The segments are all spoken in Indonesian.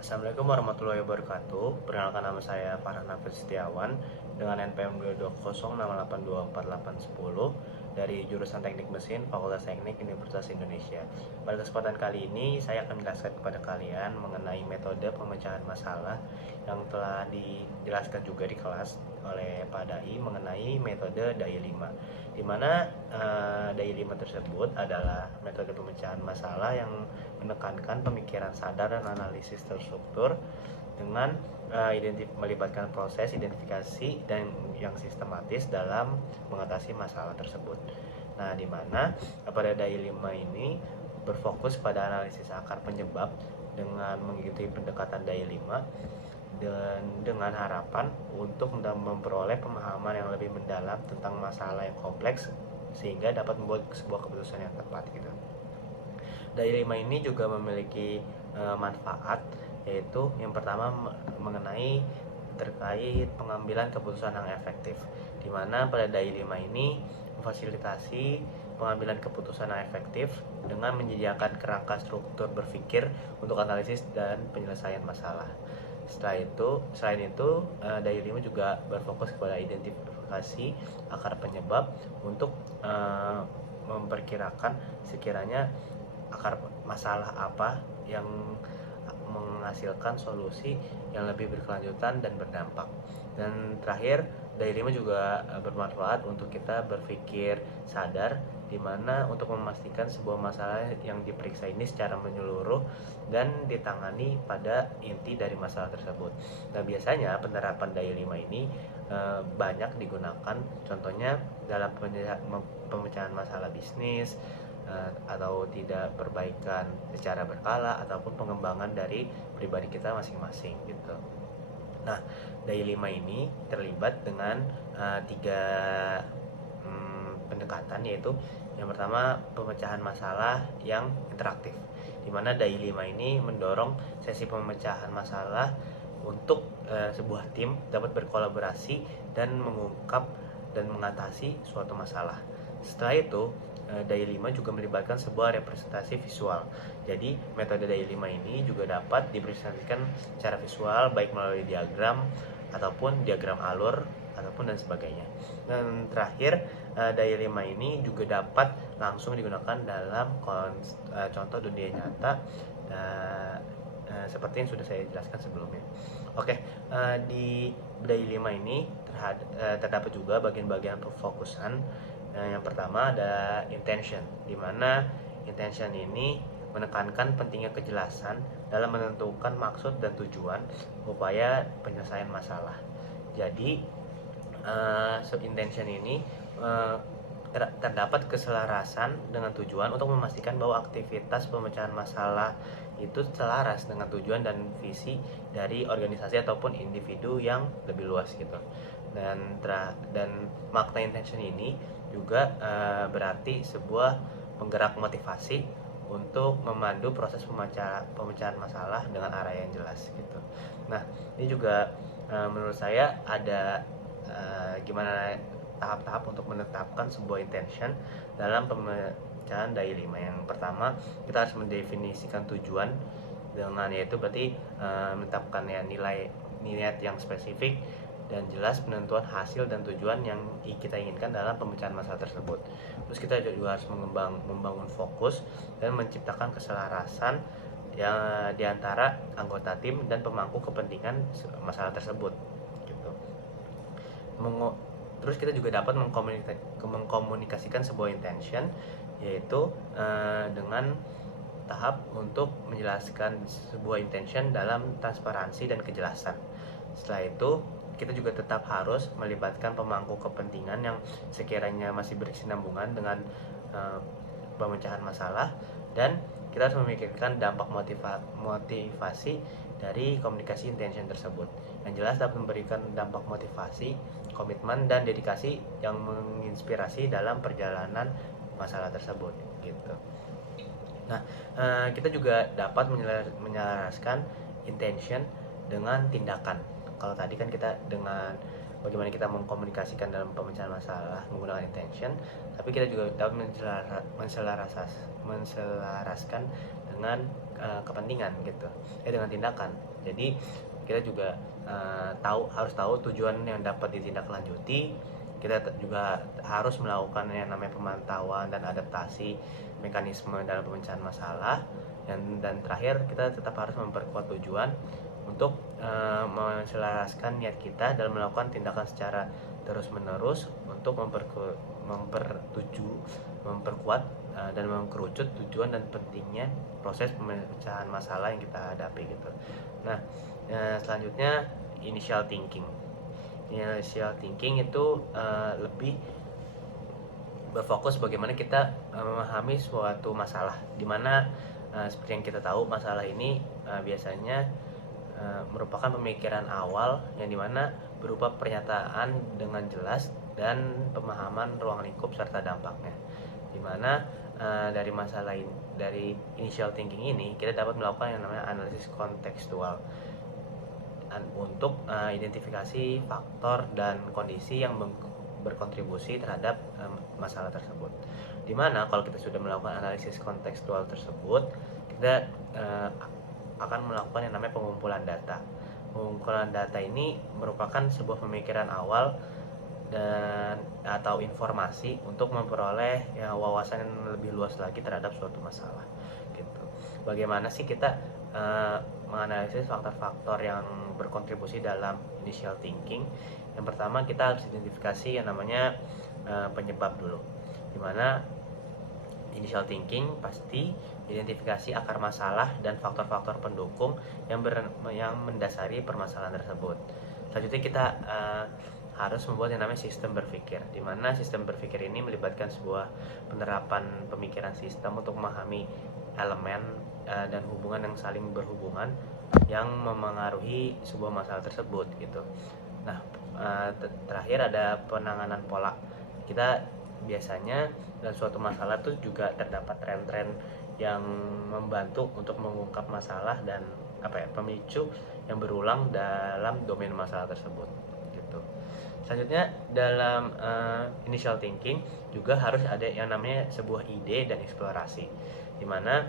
Assalamualaikum warahmatullahi wabarakatuh. Perkenalkan, nama saya Farhan Hafiz Setiawan dengan NPM 22068248110 dari jurusan Teknik Mesin Fakultas Teknik Universitas Indonesia. Pada kesempatan kali ini saya akan menjelaskan kepada kalian mengenai metode pemecahan masalah yang telah dijelaskan juga di kelas oleh Pak Dai mengenai metode DAI 5, di mana DAI 5 tersebut adalah metode pemecahan masalah yang menekankan pemikiran sadar dan analisis terstruktur dengan melibatkan proses identifikasi dan yang sistematis dalam mengatasi masalah tersebut. Nah, di mana pada DAI 5 ini berfokus pada analisis akar penyebab dengan mengikuti pendekatan DAI 5 dan dengan harapan untuk memperoleh pemahaman yang lebih mendalam tentang masalah yang kompleks sehingga dapat membuat sebuah keputusan yang tepat gitu. DAI 5 ini juga memiliki manfaat, yaitu yang pertama mengenai terkait pengambilan keputusan yang efektif, di mana pada DAI 5 ini memfasilitasi pengambilan keputusan yang efektif dengan menyediakan kerangka struktur berpikir untuk analisis dan penyelesaian masalah. Selain itu, DAI 5 juga berfokus kepada identifikasi akar penyebab untuk memperkirakan sekiranya akar masalah apa yang menghasilkan solusi yang lebih berkelanjutan dan berdampak. Dan terakhir, DAI 5 juga bermanfaat untuk kita berpikir sadar, di mana untuk memastikan sebuah masalah yang diperiksa ini secara menyeluruh dan ditangani pada inti dari masalah tersebut. Nah, biasanya penerapan DAI 5 ini banyak digunakan, contohnya dalam pemecahan masalah bisnis, atau tidak perbaikan secara berkala ataupun pengembangan dari pribadi kita masing-masing gitu. Nah, DAI 5 ini terlibat dengan tiga pendekatan, yaitu yang pertama pemecahan masalah yang interaktif, di mana DAI 5 ini mendorong sesi pemecahan masalah untuk sebuah tim dapat berkolaborasi dan mengungkap dan mengatasi suatu masalah. Setelah itu, DAI 5 juga melibatkan sebuah representasi visual. Jadi, metode DAI 5 ini juga dapat dipresentasikan secara visual, baik melalui diagram ataupun diagram alur ataupun dan sebagainya. Dan terakhir, DAI 5 ini juga dapat langsung digunakan dalam contoh dunia nyata, seperti yang sudah saya jelaskan sebelumnya. Oke, di DAI 5 ini terdapat juga bagian-bagian perfokusan. Yang pertama ada intention, di mana intention ini menekankan pentingnya kejelasan dalam menentukan maksud dan tujuan upaya penyelesaian masalah. Jadi intention ini terdapat keselarasan dengan tujuan untuk memastikan bahwa aktivitas pemecahan masalah itu selaras dengan tujuan dan visi dari organisasi ataupun individu yang lebih luas gitu. Dan makna intention ini juga berarti sebuah penggerak motivasi untuk memandu proses pemecahan masalah dengan arah yang jelas gitu. Nah, ini juga menurut saya ada gimana tahap-tahap untuk menetapkan sebuah intention dalam pemecahan DAI 5. Yang pertama, kita harus mendefinisikan tujuan dengan, yaitu berarti menetapkan ya nilai niat yang spesifik dan jelas penentuan hasil dan tujuan yang kita inginkan dalam pemecahan masalah tersebut. Terus kita juga harus membangun fokus dan menciptakan keselarasan yang diantara anggota tim dan pemangku kepentingan masalah tersebut gitu. Terus kita juga dapat mengkomunikasikan sebuah intention, yaitu dengan tahap untuk menjelaskan sebuah intention dalam transparansi dan kejelasan. Setelah itu, kita juga tetap harus melibatkan pemangku kepentingan yang sekiranya masih berkesinambungan dengan pemecahan masalah, dan kita harus memikirkan dampak motivasi dari komunikasi intention tersebut. Yang jelas dapat memberikan dampak motivasi, komitmen, dan dedikasi yang menginspirasi dalam perjalanan masalah tersebut gitu. Nah, kita juga dapat menyelaraskan intention dengan tindakan. Kalau tadi kan kita dengan bagaimana kita mengkomunikasikan dalam pemecahan masalah menggunakan intention, tapi kita juga dapat menselaraskan dengan kepentingan gitu, dengan tindakan. Jadi kita juga harus tahu tujuan yang dapat ditindaklanjuti. Kita juga harus melakukan yang namanya pemantauan dan adaptasi mekanisme dalam pemecahan masalah, dan terakhir kita tetap harus memperkuat tujuan untuk menselaraskan niat kita dalam melakukan tindakan secara terus-menerus untuk memperkuat dan mengkerucut tujuan dan pentingnya proses pemecahan masalah yang kita hadapi gitu. Nah, selanjutnya initial thinking. Initial thinking itu lebih berfokus bagaimana kita memahami suatu masalah, dimana seperti yang kita tahu masalah ini biasanya merupakan pemikiran awal yang dimana berupa pernyataan dengan jelas dan pemahaman ruang lingkup serta dampaknya, dimana dari masalah ini, dari initial thinking ini kita dapat melakukan yang namanya analisis kontekstual untuk identifikasi faktor dan kondisi yang berkontribusi terhadap masalah tersebut. Dimana kalau kita sudah melakukan analisis kontekstual tersebut, kita akan melakukan yang namanya pengumpulan data. Pengumpulan data ini merupakan sebuah pemikiran awal dan atau informasi untuk memperoleh wawasan yang lebih luas lagi terhadap suatu masalah gitu. Bagaimana sih kita menganalisis faktor-faktor yang berkontribusi dalam initial thinking? Yang pertama, kita harus identifikasi yang namanya penyebab dulu, dimana initial thinking pasti identifikasi akar masalah dan faktor-faktor pendukung yang mendasari permasalahan tersebut. Selanjutnya kita harus membuat yang namanya sistem berpikir, di mana sistem berpikir ini melibatkan sebuah penerapan pemikiran sistem untuk memahami elemen dan hubungan yang saling berhubungan yang memengaruhi sebuah masalah tersebut gitu. Nah, terakhir ada penanganan pola. Kita biasanya dalam suatu masalah itu juga terdapat tren-tren yang membantu untuk mengungkap masalah dan pemicu yang berulang dalam domain masalah tersebut gitu. Selanjutnya dalam initial thinking juga harus ada yang namanya sebuah ide dan eksplorasi, dimana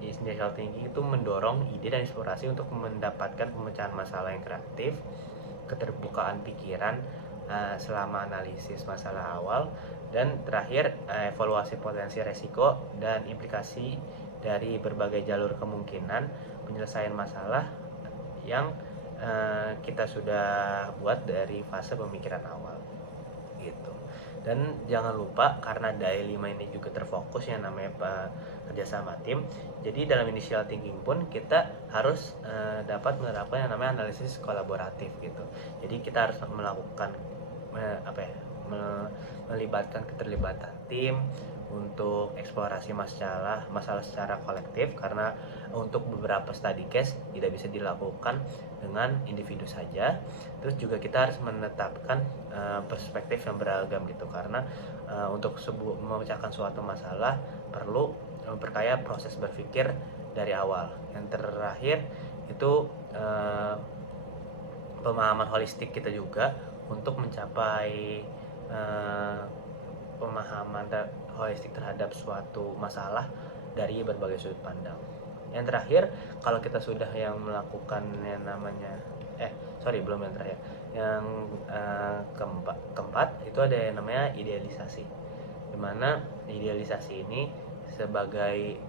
initial thinking itu mendorong ide dan eksplorasi untuk mendapatkan pemecahan masalah yang kreatif, keterbukaan pikiran selama analisis masalah awal, dan terakhir evaluasi potensi resiko dan implikasi dari berbagai jalur kemungkinan penyelesaian masalah yang kita sudah buat dari fase pemikiran awal gitu. Dan jangan lupa, karena DAI 5 ini juga terfokus yang namanya kerjasama tim, jadi dalam initial thinking pun kita harus dapat menerapkan yang namanya analisis kolaboratif gitu. Jadi kita harus melakukan melibatkan keterlibatan tim untuk eksplorasi masalah secara kolektif, karena untuk beberapa study case tidak bisa dilakukan dengan individu saja. Terus juga kita harus menetapkan perspektif yang beragam gitu, karena untuk memecahkan suatu masalah perlu memperkaya proses berpikir dari awal. Yang terakhir itu pemahaman holistik kita juga untuk mencapai pemahaman holistik terhadap suatu masalah dari berbagai sudut pandang. Yang terakhir, kalau kita sudah yang melakukan yang namanya belum yang terakhir. Yang keempat itu ada yang namanya idealisasi. Dimana idealisasi ini sebagai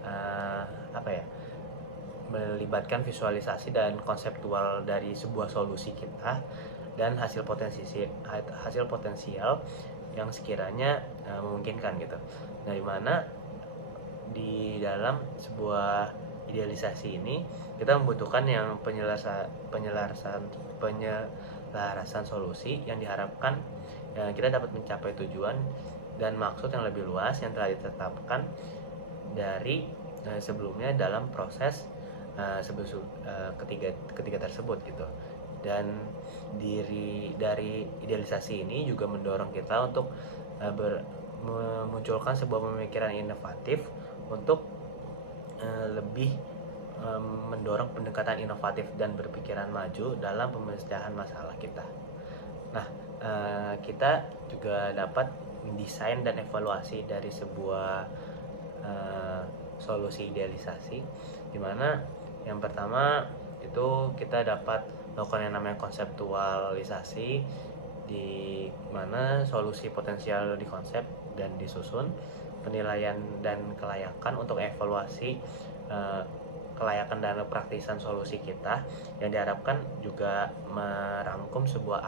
melibatkan visualisasi dan konseptual dari sebuah solusi kita dan hasil potensial yang sekiranya memungkinkan gitu. Nah, dimana di dalam sebuah idealisasi ini kita membutuhkan yang penyelarasan solusi yang diharapkan kita dapat mencapai tujuan dan maksud yang lebih luas yang telah ditetapkan dari sebelumnya dalam proses ketiga tersebut gitu. Dan dari idealisasi ini juga mendorong kita untuk memunculkan sebuah pemikiran inovatif untuk lebih mendorong pendekatan inovatif dan berpikiran maju dalam pemecahan masalah kita. Nah, kita juga dapat mendesain dan evaluasi dari sebuah solusi idealisasi, di mana yang pertama itu kita dapat melakukan yang namanya konseptualisasi, di mana solusi potensial dikonsep dan disusun, penilaian dan kelayakan untuk evaluasi kelayakan dan praktisan solusi kita, yang diharapkan juga merangkum semua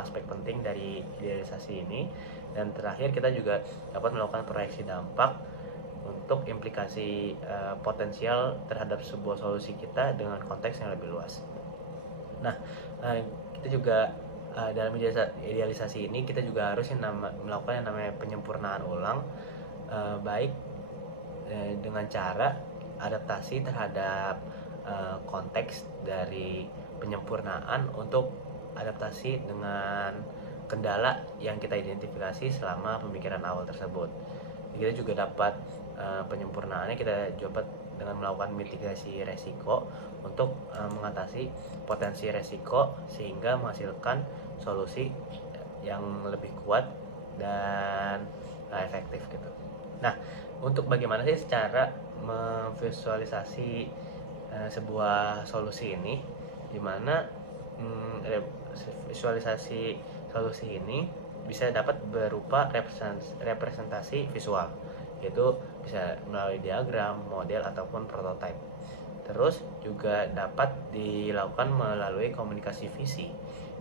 aspek penting dari idealisasi ini. Dan terakhir kita juga dapat melakukan proyeksi dampak untuk implikasi potensial terhadap sebuah solusi kita dengan konteks yang lebih luas. Nah, kita juga dalam idealisasi ini kita juga harus melakukan yang namanya penyempurnaan ulang, baik dengan cara adaptasi terhadap konteks dari penyempurnaan untuk adaptasi dengan kendala yang kita identifikasi selama pemikiran awal tersebut. Kita juga dapat penyempurnaannya kita dapat dengan melakukan mitigasi resiko untuk mengatasi potensi resiko sehingga menghasilkan solusi yang lebih kuat dan efektif gitu. Nah, untuk bagaimana sih cara memvisualisasi sebuah solusi ini, dimana visualisasi solusi ini bisa dapat berupa representasi visual, yaitu bisa melalui diagram, model, ataupun prototipe. Terus juga dapat dilakukan melalui komunikasi visi,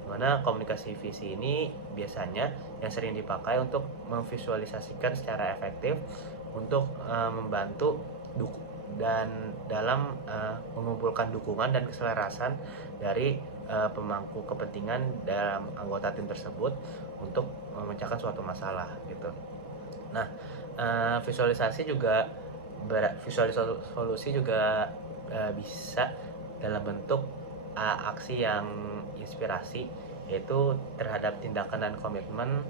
dimana komunikasi visi ini biasanya yang sering dipakai untuk memvisualisasikan secara efektif untuk membantu dan dalam mengumpulkan dukungan dan keselarasan dari pemangku kepentingan dalam anggota tim tersebut untuk memecahkan suatu masalah gitu. Nah, visualisasi solusi juga bisa dalam bentuk aksi yang inspirasi, yaitu terhadap tindakan dan komitmen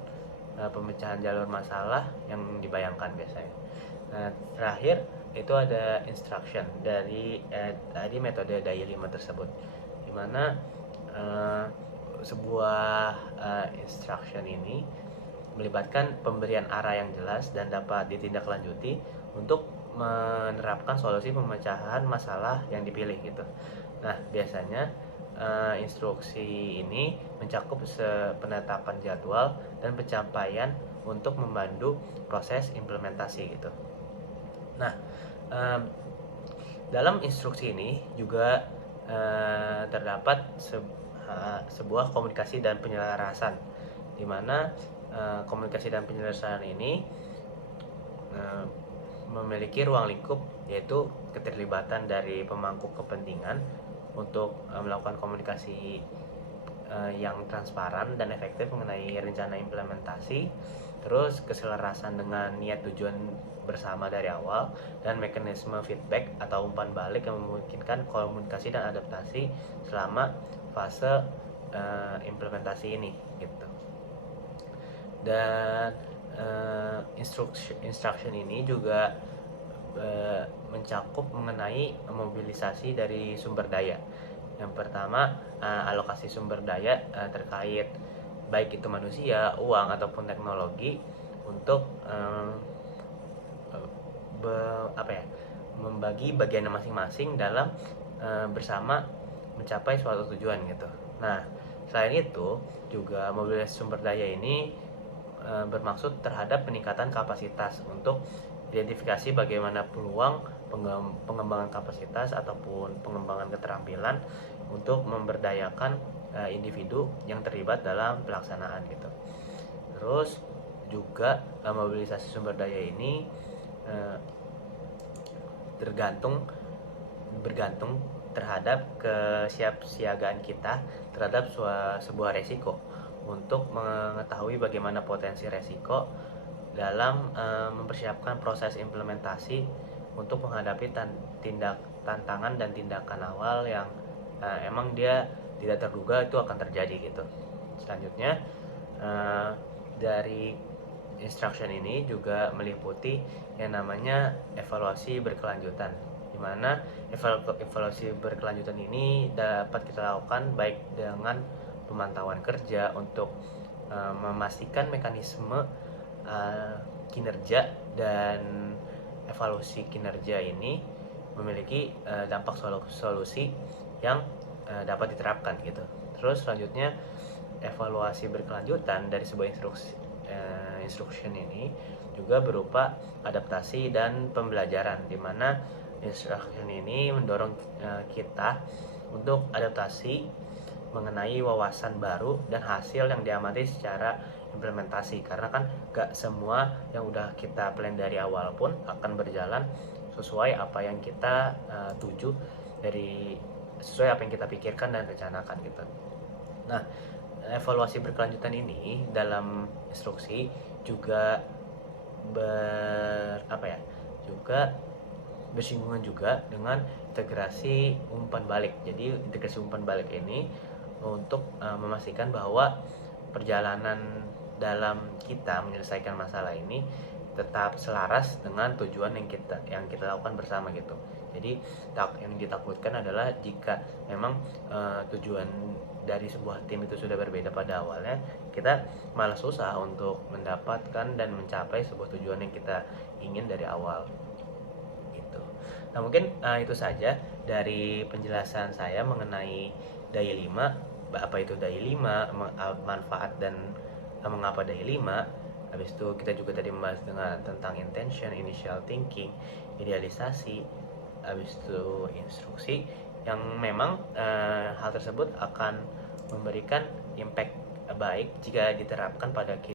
pemecahan jalur masalah yang dibayangkan biasanya. Nah, terakhir itu ada instruction dari tadi metode Daya 5 tersebut, dimana sebuah instruction ini melibatkan pemberian arah yang jelas dan dapat ditindaklanjuti untuk menerapkan solusi pemecahan masalah yang dipilih gitu. Nah, biasanya instruksi ini mencakup penetapan jadwal dan pencapaian untuk membantu proses implementasi gitu. Nah, dalam instruksi ini juga terdapat sebuah komunikasi dan penyelarasan, di mana komunikasi dan penyelesaian ini memiliki ruang lingkup, yaitu keterlibatan dari pemangku kepentingan untuk melakukan komunikasi yang transparan dan efektif mengenai rencana implementasi, terus keselarasan dengan niat tujuan bersama dari awal, dan mekanisme feedback atau umpan balik yang memungkinkan komunikasi dan adaptasi selama fase implementasi ini gitu. Dan instruction ini juga mencakup mengenai mobilisasi dari sumber daya. Yang pertama, alokasi sumber daya terkait baik itu manusia, uang, ataupun teknologi untuk membagi bagian masing-masing dalam bersama mencapai suatu tujuan gitu. Nah, selain itu juga mobilisasi sumber daya ini bermaksud terhadap peningkatan kapasitas untuk identifikasi bagaimana peluang pengembangan kapasitas ataupun pengembangan keterampilan untuk memberdayakan individu yang terlibat dalam pelaksanaan gitu. Terus juga mobilisasi sumber daya ini bergantung terhadap kesiapsiagaan kita terhadap sebuah resiko, untuk mengetahui bagaimana potensi resiko dalam mempersiapkan proses implementasi untuk menghadapi tantangan dan tindakan awal yang emang dia tidak terduga itu akan terjadi gitu. Selanjutnya dari instruction ini juga meliputi yang namanya evaluasi berkelanjutan, di mana evaluasi berkelanjutan ini dapat kita lakukan baik dengan pemantauan kerja untuk memastikan mekanisme kinerja dan evaluasi kinerja ini memiliki dampak solusi yang dapat diterapkan gitu. Terus selanjutnya, evaluasi berkelanjutan dari sebuah instruction ini juga berupa adaptasi dan pembelajaran, di mana instruction ini mendorong kita untuk adaptasi mengenai wawasan baru dan hasil yang diamati secara implementasi, karena kan gak semua yang udah kita plan dari awal pun akan berjalan sesuai apa yang kita tuju, sesuai apa yang kita pikirkan dan rencanakan gitu. Nah, evaluasi berkelanjutan ini dalam instruksi juga juga bersinggungan juga dengan integrasi umpan balik. Jadi integrasi umpan balik ini untuk memastikan bahwa perjalanan dalam kita menyelesaikan masalah ini tetap selaras dengan tujuan yang kita lakukan bersama gitu. Jadi yang ditakutkan adalah jika memang tujuan dari sebuah tim itu sudah berbeda pada awalnya, kita malah susah untuk mendapatkan dan mencapai sebuah tujuan yang kita ingin dari awal gitu. Nah, mungkin itu saja dari penjelasan saya mengenai daya 5, apa itu daya 5, manfaat dan mengapa daya 5. Habis itu kita juga tadi membahas tentang intention, initial thinking, idealisasi, habis itu instruksi, yang memang hal tersebut akan memberikan impact baik jika diterapkan pada